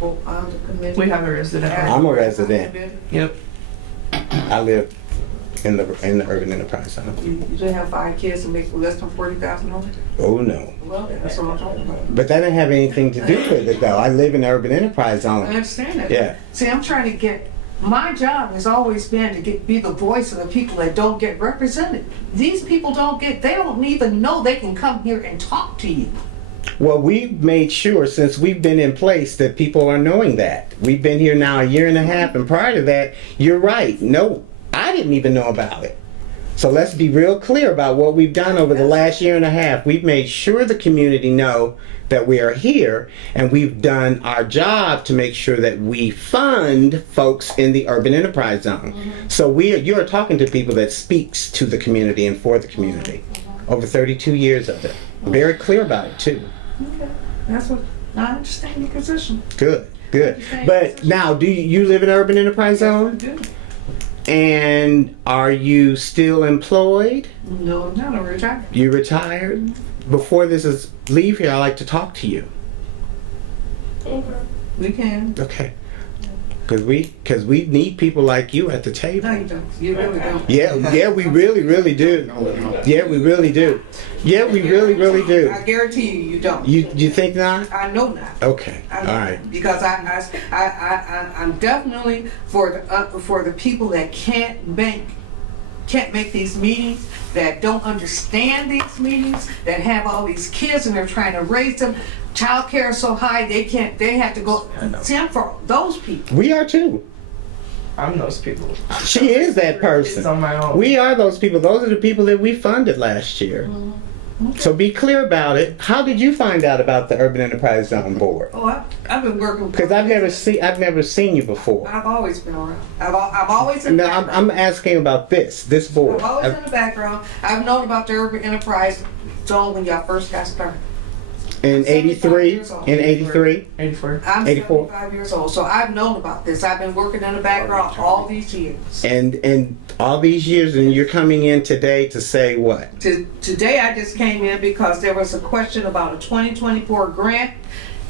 the committee? We have a resident. I'm a resident. Yep. I live in the urban enterprise zone. You do have 5 kids and make less than 40,000 on it? Oh, no. Well, that's what I'm talking about. But that didn't have anything to do with it, though. I live in the urban enterprise I zone. understand that. Yeah. See, I'm trying to my job has always been to be the voice of the people that don't get represented. These people they don't even know they can come here and talk to you. Well, we've made sure since we've been in place that people are knowing that. We've been here now a year and a half, and prior to that, you're right. No, I didn't even know about it. So let's be real clear about what we've done over the last year and a half. We've made sure the community know that we are here, and we've done our job to make sure that we fund folks in the urban enterprise zone. So you're talking to people that speaks to the community and for the community. Over 32 years of it. Very clear about it too. Okay. That's what, I understand your position. Good, good. But now, do you live in urban enterprise zone? I do. And are you still employed? No, not a retired. You retired? Before leave here, I'd like to talk to you. We can. Okay. Because we need people like you at the No, table. you don't. You really don't. Yeah, we really, really do. Yeah, we really do. Yeah, we really, really do. I guarantee you, you don't. You think not? I know not. Okay, I all know right. not. Because I'm definitely for the people that can't make these meetings, that don't understand these meetings, that have all these kids and they're trying to raise them. Childcare is so high they have to go. See, I'm for those people. We are too. I'm those people. She is that It's person. on my own. We are those people. Those are the people that we funded last year. So be clear about it. How did you find out about the Urban Enterprise Zone Board? Oh, I've been working. Because I've never seen you before. I've always been around. I've always in the No, background. I'm asking about this board. I've always in the background. I've known about the Urban Enterprise Zone when y'all first got started. In 83, years old. in 83, 84. I'm 84. 75 years old, so I've known about this. I've been working in the background all these years. and all these years, and you're coming in today to say what? Today I just came in because there was a question about a 2024 grant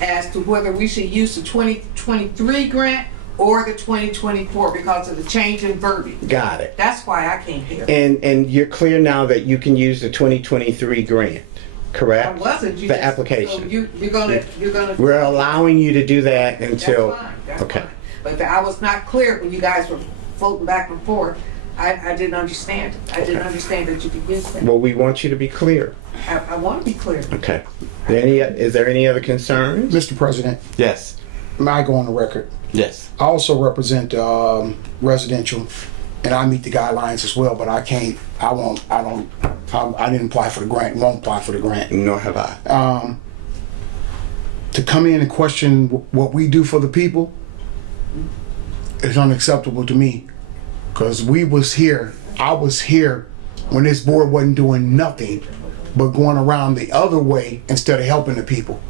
as to whether we should use the 2023 grant or the 2024 because of the change in verbiage. Got it. That's why I came here. And you're clear now that you can use the 2023 grant, I correct? wasn't. You The just- application. So you're gonna. We're allowing you to do that until. That's fine. That's Okay. fine. But I was not clear when you guys were floating back and forth. I didn't understand it. I didn't understand that you could use that. Well, we want you to be clear. I want to be clear. Okay. Is there any other concerns? Mr. President, Yes. may I go on the record? Yes. I also represent residential, and I meet the guidelines as well, but I can't, I didn't apply for the grant, won't apply for the grant. Nor have I. To come in and question what we do for the people is unacceptable to me. Because I was here when this board wasn't doing nothing but going around the other way instead of helping the people.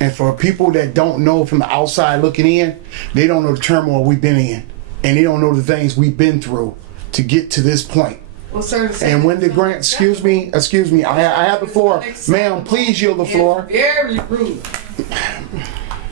And for people that don't know from the outside looking in, they don't know the turmoil we've been in. And they don't know the things we've been through to get to this point. Well, sir. And when the grant, excuse me, I have the floor. Ma'am, please yield the floor. It's very rude.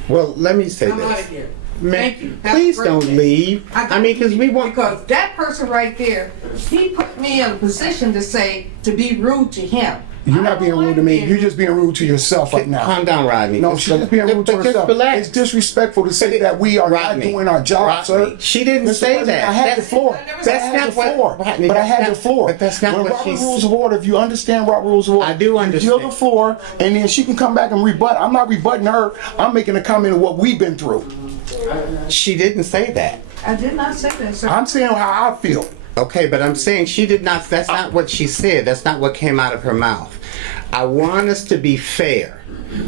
Well, let me say I'm out of this. here. Ma- Thank you. Have a Please great don't day. leave. I mean, because we want. Because that person right there, he put me in a position to be rude to him. You're not being rude to me. You're just being rude to yourself right now. Calm down, Rodney. No, she's just being rude to But just herself. relax. It's disrespectful to say that we are not Rodney, doing our job, Rodney, sir. she didn't Mr. say President, that. I had the floor. That's I had not the what- floor. Rodney, But I that's had not- the floor. but that's not when what Robert she's- Rules of Order, if you understand Robert Rules of Order, I do you understand. yield the floor, and then she can come back and rebut. I'm not rebutting her. I'm making a comment of what we've been through. She didn't say that. I did not say that, sir. I'm saying how I feel. Okay, but I'm saying she did not, that's not what she said. That's not what came out of her mouth. I want us to be fair.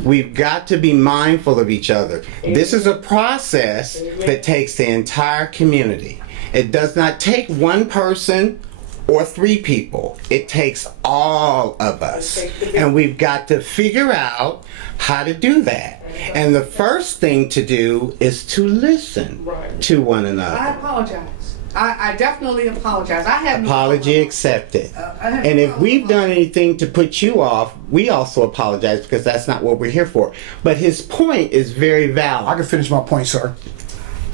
We've got to be mindful of each other. This is a process that takes the entire community. It does not take one person or three people. It takes all of us. And we've got to figure out how to do that. And the first thing to do is to listen to one I another. apologize. I definitely apologize. I have no Apology problem. accepted. I have And no if we've problem. done anything to put you off, we also apologize because that's not what we're here for. But his point is very I valid. can finish my point, sir.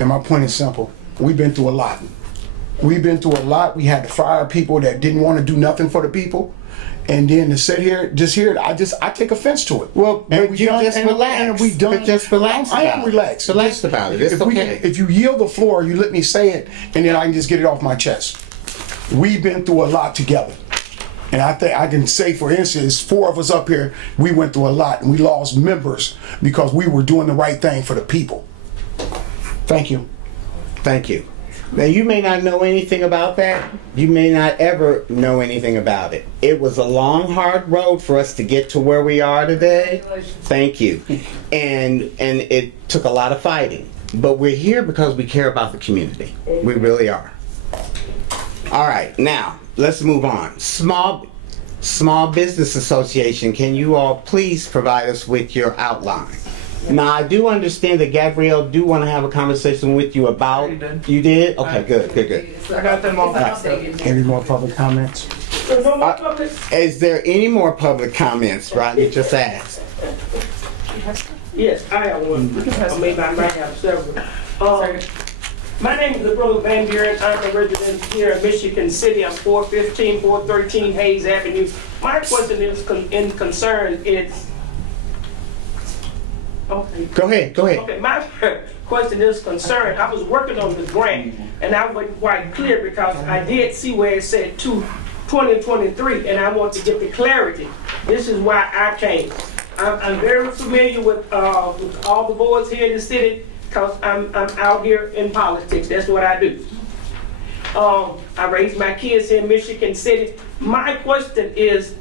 And my point is simple. We've been through a lot. We've been through a lot. We had to fire people that didn't want to do nothing for the people. And then to sit here, I take offense to it. Well, And but we you done- just and relax. we done. But just relax I am about it. relaxed. Relax about it. It's If okay. if you yield the floor, you let me say it, and then I can just get it off my chest. We've been through a lot together. And I think I can say, for instance, 4 of us up here, we went through a lot, and we lost members because we were doing the right thing for the people. Thank you. Thank you. Now, you may not know anything about that. You may not ever know anything about it. It was a long, hard road for us to get to where we are today. Thank you. And it took a lot of fighting. But we're here because we care about the community. We really are. All right, now, let's move on. Small Business Association, can you all please provide us with your outline? Now, I do understand that Gabrielle do want to have a conversation with you about. already did. You did? Okay, good. I got them all passed up. Any more public comments? No more public. Is there any more public comments? Rodney just asked. Yes, I have one. I mean, I might have several. My name is Brother Van Buren. I'm a resident here in Michigan City. I'm 415, 413 Hayes Avenue. My question is concern is. Okay. Go ahead. Okay, my question is concerned, I was working on the grant, and I wasn't quite clear because I did see where it said 2023, and I want to get the clarity. This is why I came. I'm very familiar with all the boards here in the city, because I'm out here in politics. That's what I do. I raised my kids here in Michigan City. My question is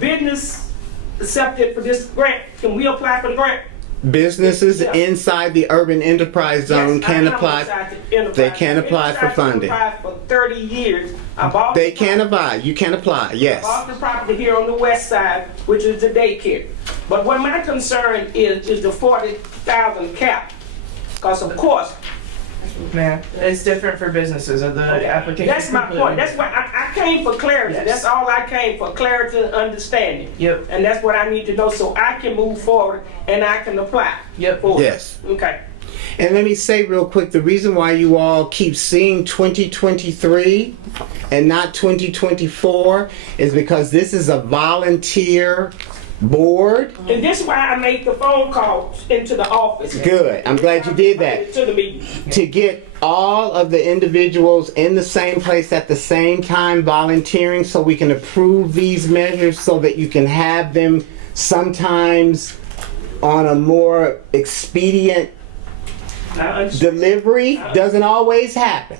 business accepted for this grant? Can we apply for the grant? Businesses Yeah. inside the urban enterprise zone Yes, can I am apply. inside the enterprise. They can apply for I've funding. applied for 30 years. I bought They the can property- apply. You can apply. Yes. bought the property here on the west side, which is the daycare. But what my concern is the 40,000 cap. Because of course, Man, it's different for businesses. The application. that's my point. That's why I came for clarity. Yes. That's all I came for, clarity and understanding. Yep. And that's what I need to know so I can move forward and I can apply. Yep. for it. Yes. Okay. And let me say real quick, the reason why you all keep seeing 2023 and not 2024 is because this is a volunteer board. And this is why I made the phone call into the office. Good. I'm glad you did that. To the meeting. To get all of the individuals in the same place at the same time volunteering so we can approve these measures so that you can have them sometimes on a more expedient I understand. delivery. Doesn't always happen.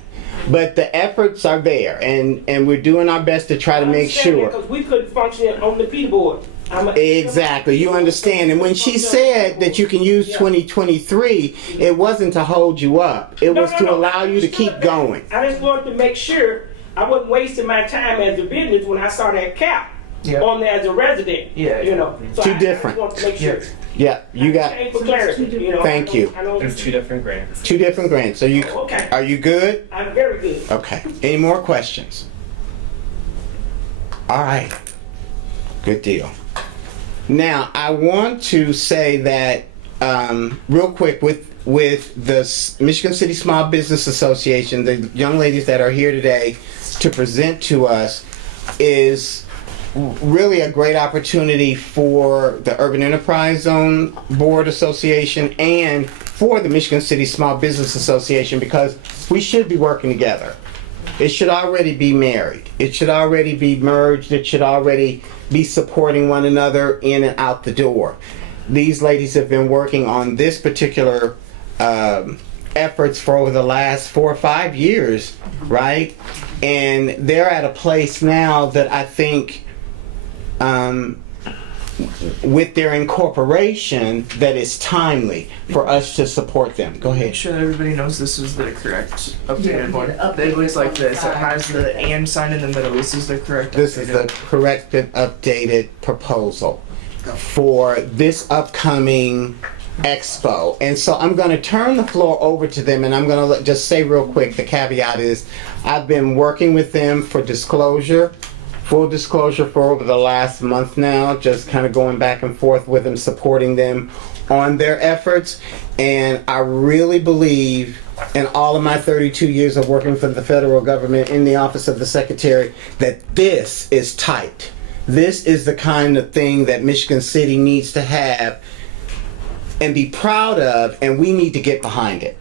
But the efforts are there and we're doing our best to try to make sure. Because we couldn't function on the P board. Exactly, you understand. And when she said that you can use 2023, it wasn't to hold you up. It was to allow you to keep going. I just wanted to make sure I wasn't wasting my time as a business when I saw that cap Yeah. on there as a resident. Yeah. You know. So Two I different. just wanted to make sure. Yeah, you got Came for clarity, you know. Thank you. I know, There's 2 different grants. 2 different grants. Okay. Are you good? I'm very good. Okay. Any more questions? All right. Good deal. Now, I want to say that real quick with the Michigan City Small Business Association, the young ladies that are here today to present to us is really a great opportunity for the Urban Enterprise Zone Board Association and for the Michigan City Small Business Association, because we should be working together. It should already be married. It should already be merged. It should already be supporting one another in and out the door. These ladies have been working on this particular efforts for over the last 4 or 5 years, right? And they're at a place now that I think with their incorporation that is timely for us to support them. Go Make ahead. sure that everybody knows this is the correct updated one. It looks like this. It has the and sign in the middle. This is the correct. This is the corrected, updated proposal for this upcoming expo. And so I'm going to turn the floor over to them, and I'm going to just say real quick, the caveat is I've been working with them for disclosure, full disclosure, for over the last month now, just kind of going back and forth with them, supporting them on their efforts. And I really believe, in all of my 32 years of working for the federal government in the office of the secretary, that this is tight. This is the kind of thing that Michigan City needs to have and be proud of, and we need to get behind it.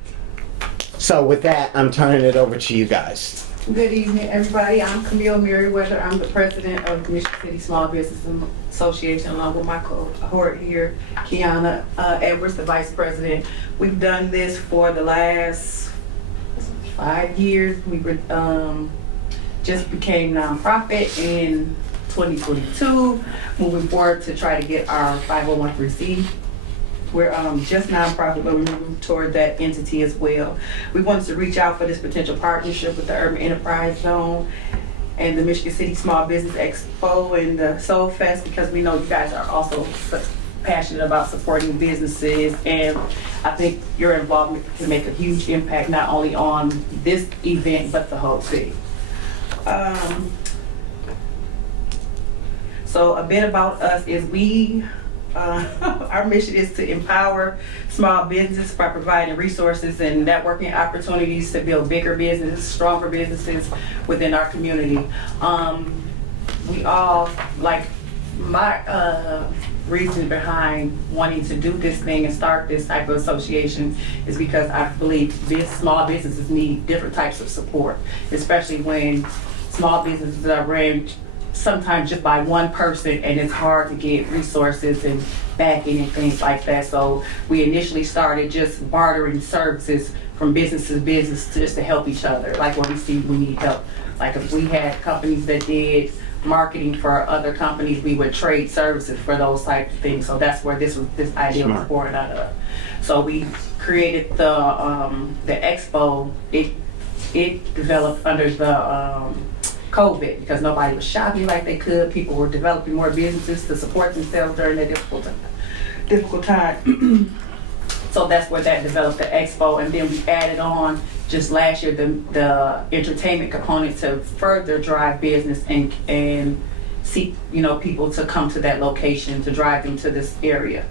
So with that, I'm turning it over to you guys. Good evening, everybody. I'm Camille Merriweather. I'm the president of the Michigan City Small Business Association, along with my cohort here, Kiana Edwards, the vice president. We've done this for the last 5 years. We were just became nonprofit in 2022, moving forward to try to get our 501(c). We're just nonprofit, but we're moving toward that entity as well. We wanted to reach out for this potential partnership with the Urban Enterprise Zone and the Michigan City Small Business Expo and the Soul Fest, because we know you guys are also passionate about supporting businesses, and I think your involvement can make a huge impact not only on this event but the whole city. So a bit about us is our mission is to empower small business by providing resources and networking opportunities to build bigger businesses, stronger businesses within our community. We all, like, my reason behind wanting to do this thing and start this type of association is because I believe small businesses need different types of support, especially when small businesses are ran sometimes just by one person, and it's hard to get resources and backing and things like that. So we initially started just bartering services from business to business just to help each other. Like when we see we need help, like if we had companies that did marketing for other companies, we would trade services for those types of things. So that's where this idea was born out of. So we created the expo. It developed under the COVID, because nobody was shopping like they could. People were developing more businesses to support themselves during that difficult time. So that's where that developed, the expo, and then we added on just last year the entertainment component to further drive business and seek people to come to that location, to drive them to this area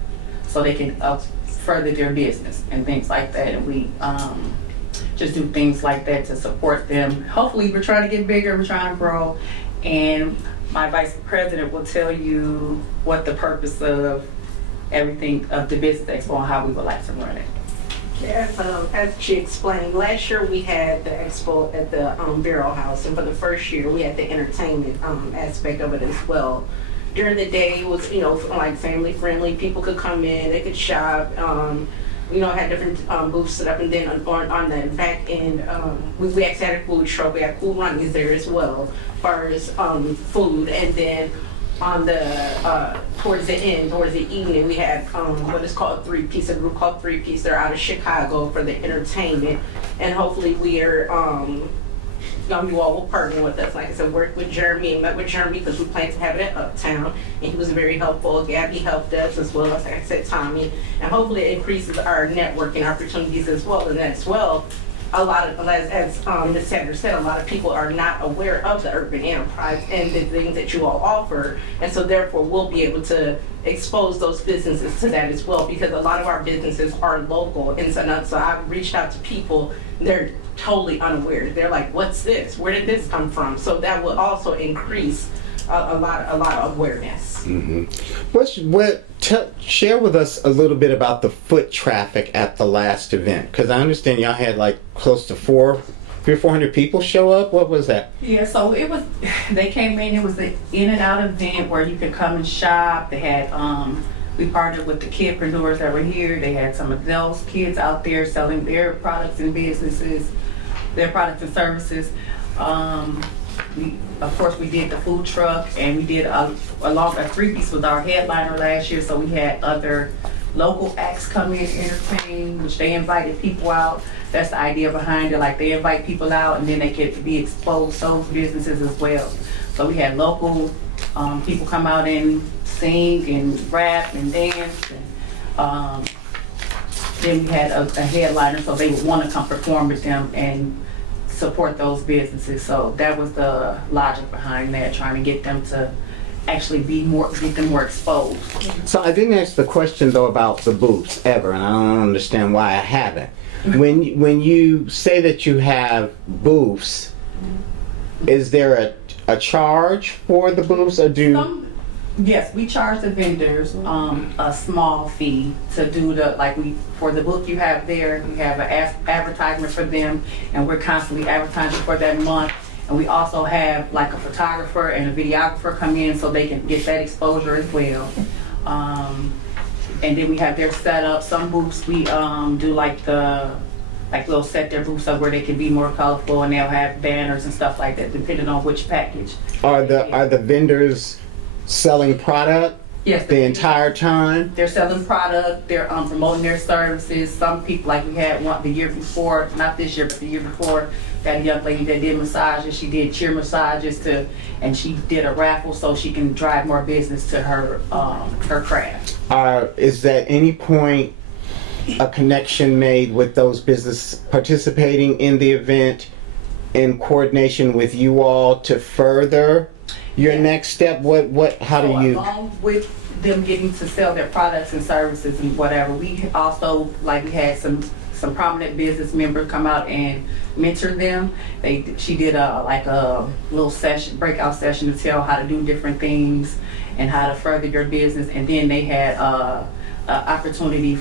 so they can further their business and things like that. And we just do things like that to support them. Hopefully we're trying to get bigger, we're trying to grow, and my vice president will tell you what the purpose of everything of the business expo and how we would like to run it. Yes, as she explained, last year we had the expo at the Barrel House, and for the first year we had the entertainment aspect of it as well. During the day it was, like family friendly. People could come in, they could shop. Had different booths set up, and then on the back end, we actually had a food truck. We had Cool Runnings there as well, as far as food. And then on the towards the evening, we had what is called Three Piece, a group called Three Piece. They're out of Chicago for the entertainment, and hopefully we are. You all will partner with us. Like I said, worked with Jeremy and met with Jeremy because we planned to have it at Uptown, and he was very helpful. Gabby helped us, as well as, like I said, Tommy, and hopefully it increases our networking opportunities as well. And as well, a lot of, as Ms. Sanders said, a lot of people are not aware of the Urban Enterprise and the things that you all offer, and so therefore we'll be able to expose those businesses to that as well, because a lot of our businesses are local. And so I've reached out to people, they're totally unaware. They're like, what's this? Where did this come from? So that will also increase a lot of awareness. Share with us a little bit about the foot traffic at the last event, because I understand y'all had like close to 300 or 400 people show up. What was that? Yeah, so it was, they came in, it was an in and out event where you could come and shop. They had, we partnered with the kidpreneurs that were here. They had some adults, kids out there selling their products and businesses, their products and services. Of course, we did the food truck, and we did a three-piece with our headliner last year, so we had other local acts come in and entertain, which they invited people out. That's the idea behind it, like they invite people out and then they get to be exposed to those businesses as well. So we had local people come out and sing and rap and dance, and then we had a headliner, so they would want to come perform with them and support those businesses. So that was the logic behind that, trying to get them to actually get them more exposed. So I didn't ask the question though about the booths ever, and I don't understand why I haven't. When you say that you have booths, is there a charge for the booths, or do? Yes, we charge the vendors a small fee to do for the book you have there. We have an advertisement for them, and we're constantly advertising for that month. And we also have like a photographer and a videographer come in so they can get that exposure as well. And then we have their setup. Some booths we do they'll set their booths up where they can be more colorful, and they'll have banners and stuff like that, depending on which package. Are the vendors selling product? Yes, the entire time? They're selling product, they're promoting their services. Some people, like we had one the year before, not this year, but the year before, that young lady that did massages. She did cheer massages and she did a raffle so she can drive more business to her craft. Is at any point a connection made with those businesses participating in the event in coordination with you all to further your next step? How do you? Along with them getting to sell their products and services and whatever, we also, we had some prominent business members come out and mentor them. She did a little breakout session to tell how to do different things and how to further your business. And then they had an opportunity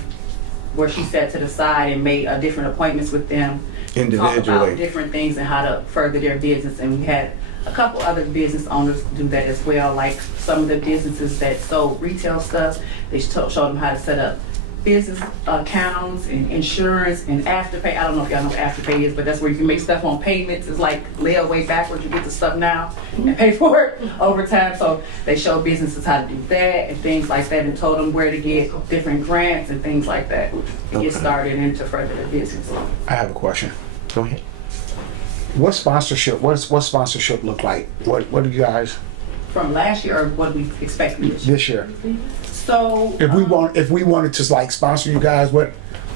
where she sat to the side and made different appointments with them, individually, talk about different things and how to further their business. And we had a couple other business owners do that as well, like some of the businesses that sold retail stuff. They showed them how to set up business accounts and insurance and Afterpay. I don't know if y'all know what Afterpay is, but that's where you can make stuff on payments. It's like layaway backwards. You get the stuff now and pay for it over time. So they show businesses how to do that and things like that, and told them where to get different grants and things like that to get started and to further their business. I have a question. Go ahead. What sponsorship look like? What do you guys From last year, or what we expect this year? So If we wanted to sponsor you guys, what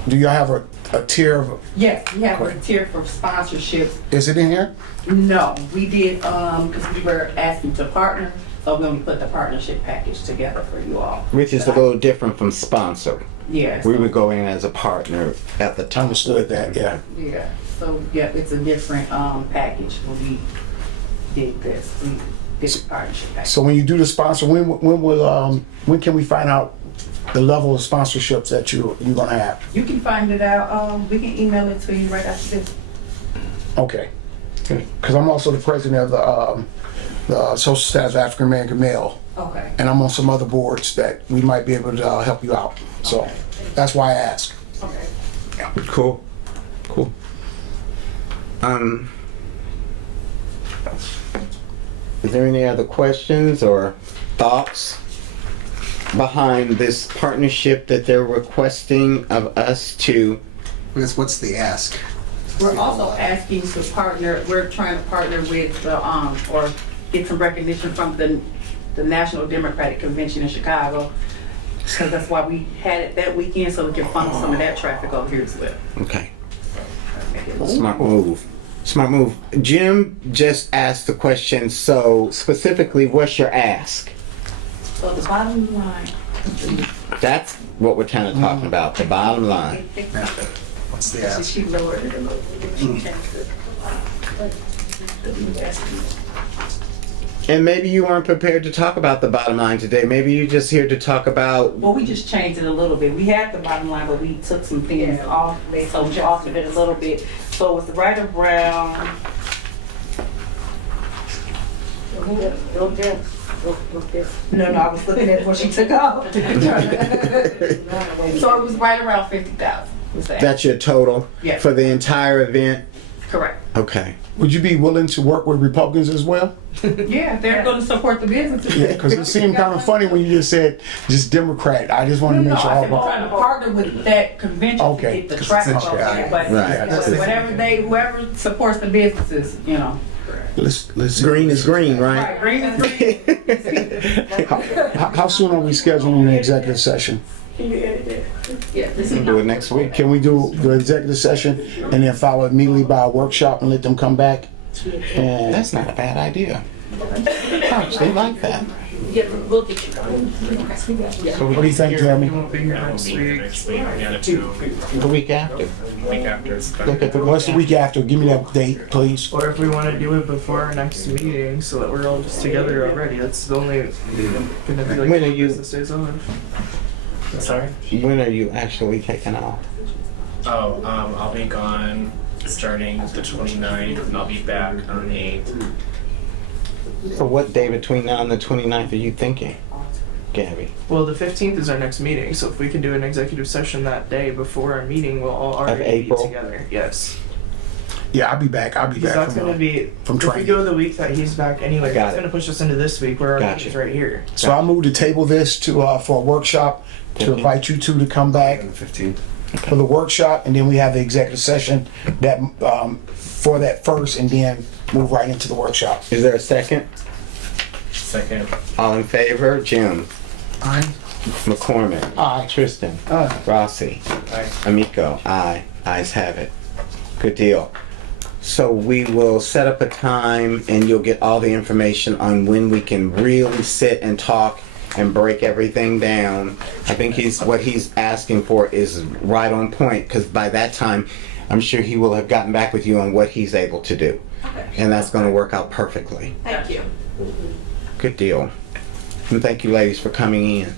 do y'all have a tier of? yes, we have a tier for sponsorships. Is it in here? No, we did because we were asking to partner, so we're going to put the partnership package together for you all. Which is a little different from sponsor. Yeah. We would go in as a partner at the time. Understood that, yeah. Yeah. So yeah, it's a different package when we did this. We did the partnership package. So when you do the sponsor, when can we find out the level of sponsorships that you're gonna have? You can find it out. We can email it to you right after this. Okay. Because I'm also the president of the Social Status African American Male, Okay. and I'm on some other boards that we might be able to help you out. So that's why I asked. Okay. Cool. Is there any other questions or thoughts behind this partnership that they're requesting of us to? What's the ask? We're also asking to partner. We're trying to partner with or get some recognition from the National Democratic Convention in Chicago, because that's why we had it that weekend, so we can funnel some of that traffic over here as well. Okay. Smart move. Jim just asked the question, so specifically, what's your ask? So the bottom line. That's what we're kind of talking about, the bottom line. What's the ask? She lowered it a little bit. She changed it. And maybe you weren't prepared to talk about the bottom line today. Maybe you're just here to talk about. Well, we just changed it a little bit. We had the bottom line, but we took some things off, so we altered it a little bit. So it's right around, no, I was looking at what she took off. So it was right around 50,000. was that? That's your total Yeah. for the entire event? Correct. Okay. Would you be willing to work with Republicans as well? Yeah, they're going to support the businesses. Yeah, because it seemed kind of funny when you just said just Democrat. I just want to No, make sure I all said we're trying to partner with that convention Okay. to get the track off there, but Right. whoever supports the businesses, you know. let's Green is green, Right, right? green is green. how soon are we scheduling the executive session? Can you edit that? Yeah, this We'll is do it next week. Can we do the executive session and then follow immediately by a workshop and let them come back? And That's not a bad idea. I actually like that. Yeah, we'll get you. So what do you think, Jeremy? That will be here next week. The other two, The week after. week after is better. Look at the What's the week after? Give me that date, please. Or if we want to do it before our next meeting, so that we're all just together already. That's the only gonna be like When are you- business days on. Sorry? When are you actually taking off? Oh, I'll be gone starting the 29th, and I'll be back on the 8th. So what day between now and the 29th are you thinking, Gabby? Well, the 15th is our next meeting, so if we can do an executive session that day before our meeting, we'll all already be April? together. Yes. Yeah, I'll be back. I'll be Because back that's going to be, from if we training. go the week that he's back anyway, Got that's it. going to push us into this week where our Gotcha. meeting's right here. So I move to table this to for a workshop to Okay. invite you two to come back On the 15th. for the workshop, and then we have the executive session that for that first, and then move right into the workshop. Is there a second? Second. All in favor? Jim? Aye. McCormick? Aye. Tristan? Aye. Rossi? Aye. Amico? Aye. Ayes have it. Good deal. So we will set up a time and you'll get all the information on when we can really sit and talk and break everything down. I think what he's asking for is right on point, because by that time, I'm sure he will have gotten back with you on what he's able to do. And that's going to work out perfectly. Thank you. Good deal. And thank you ladies for coming in.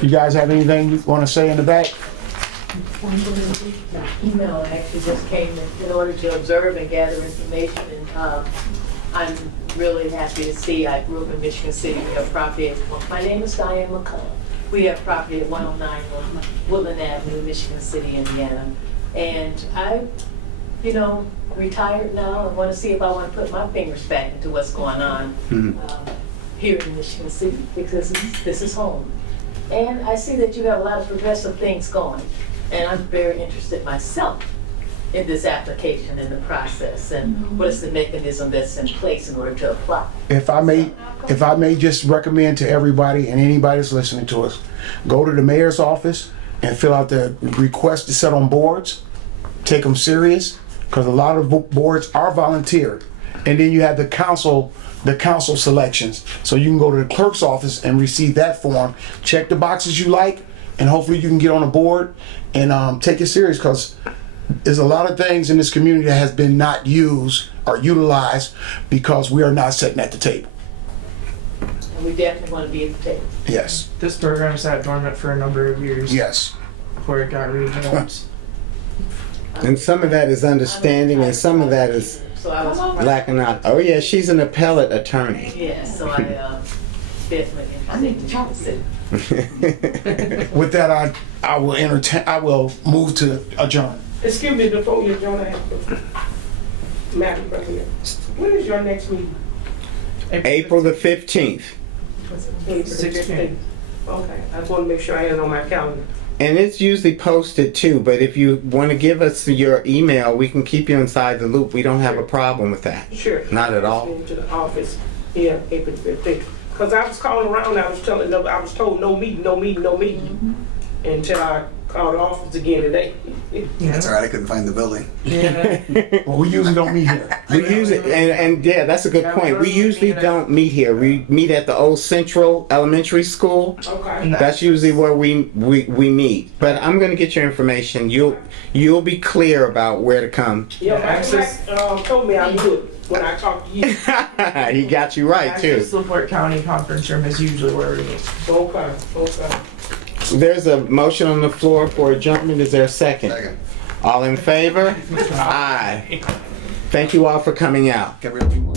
You guys have anything you want to say in the back? Email actually just came in order to observe and gather information, and I'm really happy to see. I grew up in Michigan City. We have property my name is Diane McCullough. We have property at 109 Woodland Avenue, Michigan City, Indiana. And I, retired now and want to see if I want to put my fingers back into what's going on here in Michigan City, because this is home. And I see that you have a lot of progressive things going. And I'm very interested myself in this application and the process, and what is the mechanism that's in place in order to apply. If I may just recommend to everybody and anybody that's listening to us, go to the mayor's office and fill out the request to sit on boards. Take them serious, because a lot of boards are volunteer. And then you have the council selections. So you can go to the clerk's office and receive that form, check the boxes you like, and hopefully you can get on a board and take it serious, because there's a lot of things in this community that has been not used or utilized because we are not sitting at the table. And we definitely want to be at the table. Yes, This program sat dormant for a number of years yes. before it got revamped. And some of that is understanding and some of that is So I was, lacking out. Oh yeah, she's an appellate attorney. yeah, so I definitely interested in Michigan City. With that, I will move to adjourn. Excuse me, before you join, I have to, Madam President, when is your next meeting? April the 15th. April 16th. Okay, I just want to make sure I had it on my calendar. And it's usually posted too, but if you want to give us your email, we can keep you inside the loop. We don't have a problem with that. Sure. Not at all. To the office, yeah, April 15th. Because I was calling around, I was told no meeting, until I called the office again today. That's all right, I couldn't find the building. Well, we usually don't meet here. We use it, and yeah, that's a good point. We usually don't meet here. We meet at the old Central Elementary School. Okay. That's usually where we meet. But I'm gonna get your information. You'll be clear about where to come. Yeah, Max told me I'd do it. when I talk to you. He got you right too. Access LaPorte County Conference Room is usually where we meet. Okay, okay. There's a motion on the floor for adjournment. Is there a second? Second. All in favor? Aye. Thank you all for coming out. Can we have a few more?